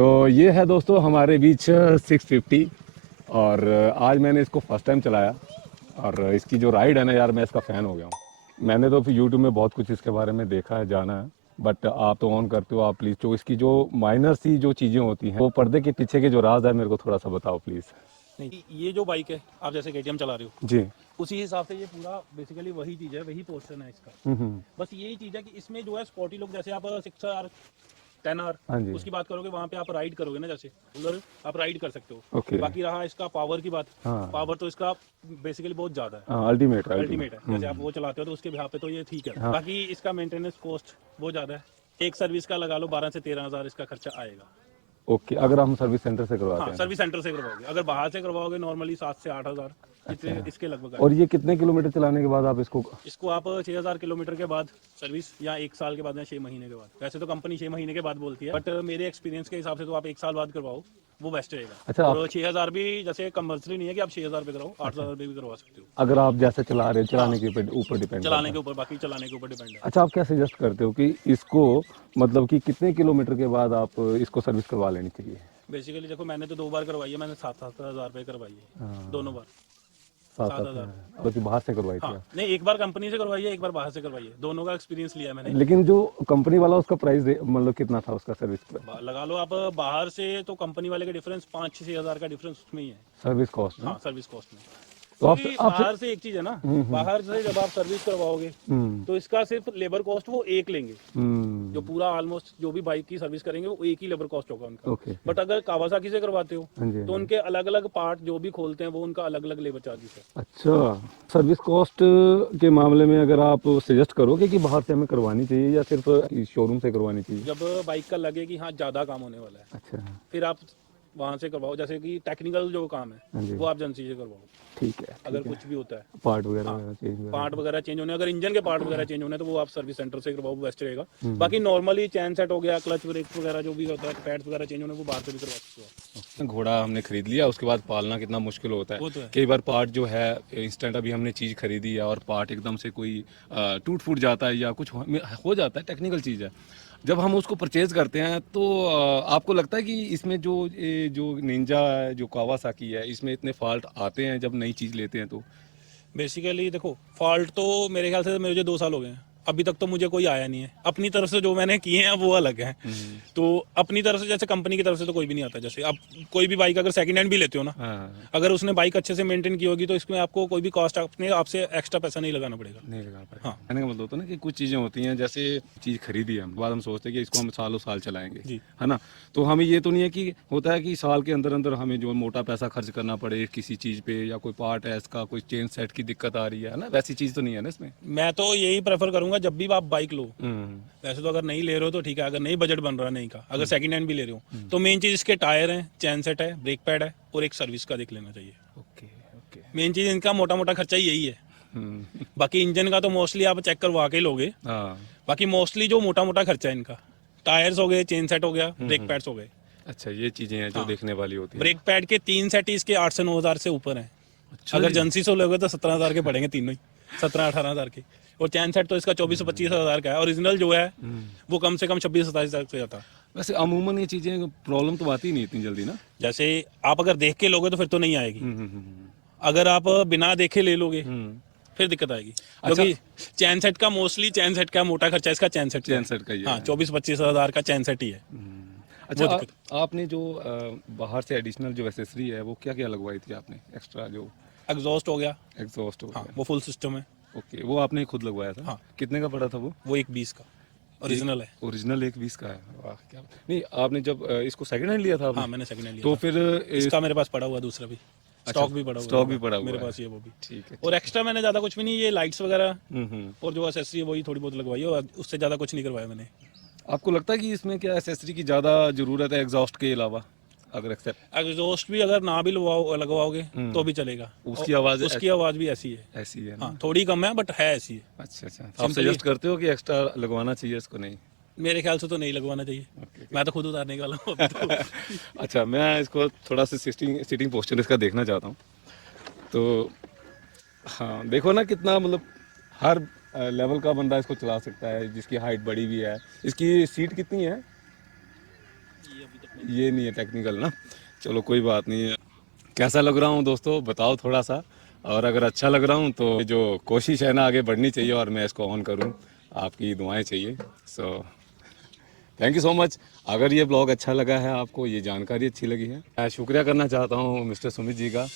सो ये है दोस्तों हमारे बीच 650 और आज मैंने इसको फर्स्ट टाइम चलाया और इसकी जो राइड है ना यार, मैं इसका फ़ैन हो गया हूँ। मैंने तो फिर यूट्यूब में बहुत कुछ इसके बारे में देखा है, जाना है, बट आप तो ऑन करते हो। आप प्लीज़ जो इसकी जो माइनर सी जो चीज़ें होती हैं, वो पर्दे के पीछे के जो राज है, मेरे को थोड़ा सा बताओ प्लीज़। नहीं, ये जो बाइक है आप जैसे केटीएम चला रहे हो जी। उसी हिसाब से ये पूरा बेसिकली वही चीज़ है, वही पोर्शन है इसका। हम्म। बस यही चीज़ है कि इसमें जो है स्पोर्टी लुक, जैसे आप 6R 10R हाँ जी। उसकी बात करोगे, वहाँ पे आप राइड करोगे ना, जैसे उधर आप राइड कर सकते हो। ओके। बाकी रहा इसका पावर की बात, हाँ पावर तो इसका बेसिकली बहुत ज़्यादा है, हाँ, अल्टीमेट है अल्टीमेट है। जैसे आप वो चलाते हो तो उसके बिहार पे तो ये ठीक है। हाँ। बाकी इसका मेंटेनेंस कॉस्ट बहुत ज़्यादा है। एक सर्विस का लगा लो 12 से 13 हज़ार इसका खर्चा आएगा। ओके, अगर हम सर्विस सेंटर से करवाते हाँ, हैं सर्विस सेंटर से करवाओगे। अगर बाहर से करवाओगे नॉर्मली 7 से 8 हज़ार अच्छा। इसके लगभग और आएगा। ये कितने किलोमीटर चलाने के बाद आप इसको? इसको आप 6,000 किलोमीटर के बाद सर्विस, या 1 साल के बाद, या 6 महीने के बाद। वैसे तो कंपनी 6 महीने के बाद बोलती है, बट मेरे एक्सपीरियंस के हिसाब से तो आप 1 साल बाद करवाओ, वो बेस्ट रहेगा। अच्छा, और 6,000 भी जैसे कंपल्सरी नहीं है कि आप 6,000 पे कराओ, 8,000 पे भी करवा सकते हो। अगर आप जैसे चला रहे हो, हाँ, चलाने के ऊपर डिपेंड करता चलाने है। के ऊपर, बाकी चलाने के ऊपर डिपेंड है। अच्छा, आप क्या सजेस्ट करते हो कि इसको मतलब कि कितने किलोमीटर के बाद आप इसको सर्विस करवा लेनी चाहिए? बेसिकली देखो, मैंने तो 2 बार करवाई है, मैंने 7-7 हज़ार पे करवाई है, हाँ, दोनों बार साथ 7,000 साथ पे। मतलब कि बाहर से करवाई थी हाँ, आप? नहीं, एक बार कंपनी से करवाई है, एक बार बाहर से करवाई है, दोनों का एक्सपीरियंस लिया है मैंने। लेकिन जो कंपनी वाला उसका प्राइस मतलब कितना था उसका सर्विस प्राइस? लगा लो आप बाहर से तो कंपनी वाले का डिफरेंस 5-6 हज़ार का डिफरेंस उसमें ही है। सर्विस कॉस्ट ना? हाँ, सर्विस कॉस्ट में। तो क्योंकि आपसे बाहर से एक चीज़ है ना, बाहर से जब आप सर्विस करवाओगे हम्म तो इसका सिर्फ लेबर कॉस्ट वो एक लेंगे। जो हम्म पूरा ऑलमोस्ट जो भी बाइक की सर्विस करेंगे वो एक ही लेबर कॉस्ट होगा उनका। Okay okay. बट अगर कावासाकी से करवाते हो हाँ जी, तो हाँ जी। उनके अलग अलग पार्ट जो भी खोलते हैं वो उनका अलग अलग लेबर चार्जेस है। अच्छा, सर्विस कॉस्ट के मामले में अगर आप सजेस्ट करोगे कि बाहर से हमें करवानी चाहिए या सिर्फ शोरूम से करवानी चाहिए? जब बाइक का लगे कि हाँ ज़्यादा काम होने वाला है, अच्छा। फिर आप वहाँ से करवाओ। जैसे कि टेक्निकल जो काम हाँ है जी। वो आप एजेंसी से करवाओ, ठीक है अगर ठीक है। कुछ भी होता है। पार्ट वगैरह हाँ, चेंज वगैरह। पार्ट वगैरह चेंज होने, अगर इंजन के पार्ट वगैरह चेंज होने तो वो आप सर्विस सेंटर से करवाओ, बेस्ट रहेगा। बाकी नॉर्मली चैन सेट हो गया, क्लच ब्रेक वगैरह जो भी होता है, पैड्स वगैरह चेंज होने, वो बाहर से भी करवा सकते हो। घोड़ा हमने खरीद लिया, उसके बाद पालना कितना मुश्किल होता है। वो तो है। कई बार पार्ट जो है इंस्टेंट, अभी हमने चीज़ खरीदी है और पार्ट एकदम से कोई टूट फूट जाता है या कुछ हो जाता है, टेक्निकल चीज़ है। जब हम उसको परचेज करते हैं तो आपको लगता है कि इसमें जो निंजा है, जो कावासाकी है, इसमें इतने फॉल्ट आते हैं जब नई चीज़ लेते हैं तो? बेसिकली देखो, फॉल्ट तो मेरे ख्याल से मुझे 2 साल हो गए हैं, अभी तक तो मुझे कोई आया नहीं है। अपनी तरफ से जो मैंने किए हैं वो अलग है। तो अपनी तरफ से, जैसे कंपनी की तरफ से तो कोई भी नहीं आता। जैसे आप कोई भी बाइक अगर सेकंड हैंड भी लेते हो ना, हाँ, अगर उसने बाइक अच्छे से मेंटेन की होगी तो इसमें आपको कोई भी कॉस्ट अपने आपसे एक्स्ट्रा पैसा नहीं लगाना पड़ेगा। नहीं लगा पाएगा। हाँ कहने का मतलब होता है ना कि कुछ चीज़ें होती हैं, जैसे चीज़ खरीदी है हम, बाद हम सोचते हैं कि इसको हम सालों साल चलाएंगे, जी। है ना? तो हमें ये तो नहीं है कि होता है कि साल के अंदर अंदर हमें जो मोटा पैसा खर्च करना पड़े किसी चीज़ पे, या कोई पार्ट है इसका, कोई चेन सेट की दिक्कत आ रही है ना, वैसी चीज़ तो नहीं है ना इसमें? मैं तो यही प्रेफर करूंगा जब भी आप बाइक लो। हम्म वैसे तो अगर नहीं ले रहे हो तो ठीक है, अगर नहीं बजट बन रहा नहीं का, अगर सेकंड हैंड भी ले रहे हो तो मेन चीज़ इसके टायर हैं, चैन सेट है, ब्रेक पैड है, और एक सर्विस का देख लेना चाहिए। Okay okay. मेन चीज़ इनका मोटा मोटा खर्चा ही यही है। हम्म बाकी इंजन का तो मोस्टली आप चेक करवा के लोगे। हाँ। बाकी मोस्टली जो मोटा मोटा खर्चा है इनका, टायर्स हो गए, चेन सेट हो गया, ब्रेक पैड्स हो गए। अच्छा, ये चीज़ें हैं जो हाँ, देखने वाली होती हैं। ब्रेक पैड के 3 सेट ही इसके 8 से 9 हज़ार से ऊपर हैं। अच्छा अगर जी। एजेंसी से लोगे तो 17 हज़ार के पड़ेंगे तीनों ही, 17-18 हज़ार के। और चैन सेट तो इसका 24-25 हज़ार का है। ओरिजिनल जो है वो कम से कम 26-27 हज़ार से आता है। वैसे अमूमन ये चीज़ें प्रॉब्लम तो आती ही नहीं इतनी जल्दी ना? जैसे आप अगर देख के लोगे तो फिर तो नहीं आएगी। अगर आप बिना देखे ले लोगे फिर दिक्कत आएगी। अच्छा। क्योंकि चैन सेट का मोस्टली, चैन सेट का मोटा खर्चा इसका चैन सेट का चेन है। सेट का ही हाँ, है। 24-25 हज़ार का चैन सेट ही है। अच्छा, वो दिक्कत। आपने जो बाहर से एडिशनल जो एसेसरी है वो क्या क्या लगवाई थी आपने एक्स्ट्रा, जो एग्जॉस्ट हो गया। एग्जॉस्ट हो हाँ, गया? वो फुल सिस्टम है। ओके, वो आपने खुद लगवाया था? हाँ, कितने का पड़ा था वो? वो 1 20 का ओरिजिनल है। ओरिजिनल 120 का है? वाह क्या। नहीं, आपने जब इसको सेकंड हैंड लिया था आपने? हाँ, मैंने सेकंड हैंड लिया तो था। फिर इसका मेरे पास पड़ा हुआ दूसरा भी, स्टॉक भी पड़ा हुआ स्टॉक है भी पड़ा हुआ मेरे है? पास, ये वो भी। ठीक है और एक्स्ट्रा मैंने ज़्यादा कुछ भी नहीं, ये लाइट्स वगैरह हम्म। और जो एसेसरी है वही थोड़ी बहुत लगवाई है, और उससे ज़्यादा कुछ नहीं करवाया मैंने। आपको लगता है कि इसमें क्या एसेसरी की ज़्यादा ज़रूरत है एग्जॉस्ट के अलावा, अगर एक्सेप्ट? एग्जॉस्ट भी अगर ना भी लगवाओगे तो भी चलेगा। उसकी और आवाज़ उसकी आवाज़ भी ऐसी है। ऐसी है हाँ, ना? थोड़ी कम है बट है ऐसी है। अच्छा अच्छा, तो आप सिंपली सजेस्ट करते हो कि एक्स्ट्रा लगवाना चाहिए इसको? नहीं? मेरे ख्याल से तो नहीं लगवाना चाहिए। मैं तो खुद उतारने वाला हूँ अभी तो। अच्छा, मैं इसको थोड़ा सा सीटिंग पोस्चर इसका देखना चाहता हूँ। तो हाँ, देखो ना कितना मतलब हर लेवल का बंदा इसको चला सकता है, जिसकी हाइट बड़ी भी है। इसकी सीट कितनी है? ये अभी तक ये नहीं है टेक्निकल ना, चलो कोई बात नहीं है। कैसा लग रहा हूँ दोस्तों बताओ थोड़ा सा, और अगर अच्छा लग रहा हूँ तो जो कोशिश है ना आगे बढ़नी चाहिए और मैं इसको ऑन करूँ, आपकी दुआएं चाहिए। So thank you so much. अगर ये ब्लॉग अच्छा लगा है आपको, ये जानकारी अच्छी लगी है, मैं शुक्रिया करना चाहता हूँ मिस्टर सुमित जी का।